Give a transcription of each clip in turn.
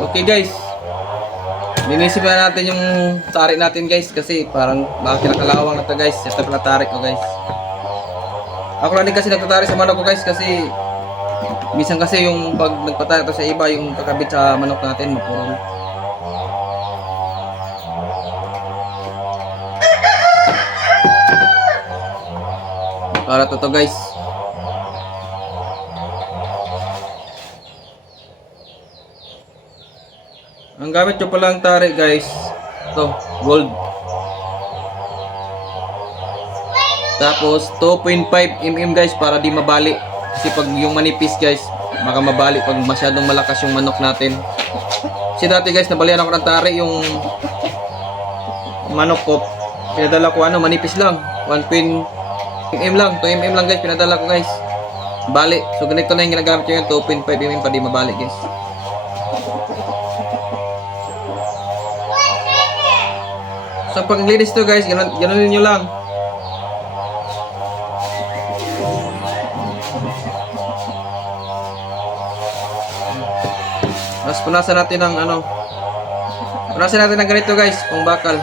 Okay guys. Linisin na natin yung tarik natin guys kasi parang baka kinakalawang na to guys. Ito pala tarik ko guys. Ako lang din kasi nagtatarik sa manok ko guys kasi minsan kasi yung pag nagpatarik to sa iba yung kakabit sa manok natin mapurol. Para to to guys. Ang gamit ko palang tarik guys, to gold. Tapos 2.5 mm guys para di mabali. Kasi pag yung manipis guys, baka mabali pag masyadong malakas yung manok natin. Kasi dati guys, nabalian ako ng tari yung manok ko. Pinadala ko ano, manipis lang. 1 mm lang, 2 mm lang guys, pinadala ko guys. Bali. So ganito na yung ginagamit ko yun, 2.5 mm pa di mabali guys. So pag linis to guys, ganun, ganunin nyo lang. Tapos punasan natin ng ano. Punasan natin ng ganito guys, pang bakal.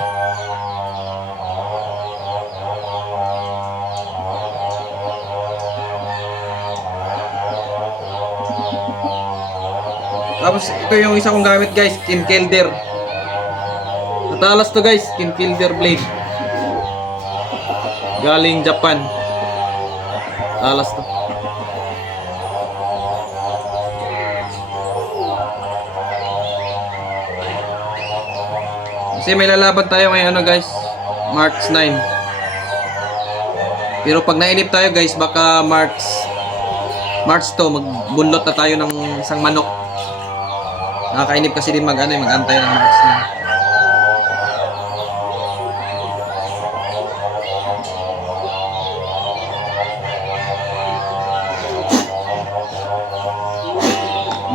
Tapos ito yung isa kong gamit guys, skin kelder. Matalas to guys, skin kelder blade. Galing Japan. Talas to. Kasi may lalaban tayo ngayon ano guys, March 9. Pero pag nainip tayo guys, baka March March to magbunlot na tayo ng isang manok. Nakakainip kasi din mag ano, eh, mag-antay ng March 9.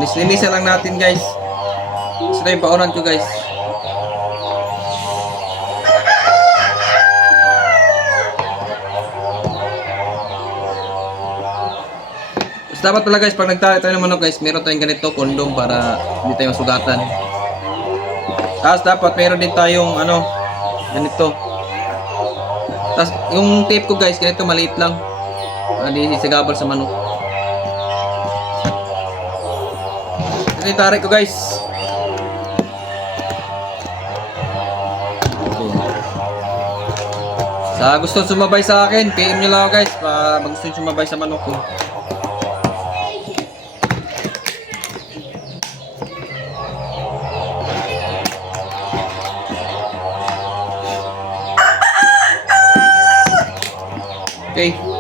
Linis-linisan lang natin guys. Ito yung paunan ko guys. Tapos dapat pala guys, pag nagtali tayo ng manok guys, meron tayong ganito, kondom para hindi tayo masugatan. Tapos dapat meron din tayong ano, ganito. Tapos yung tape ko guys, ganito maliit lang. Hindi sisagabal sa manok. Tarik ko guys. Sa gusto sumabay sa akin, PM nyo lang ako guys. Pa, gusto sumabay sa manok ko. Okay.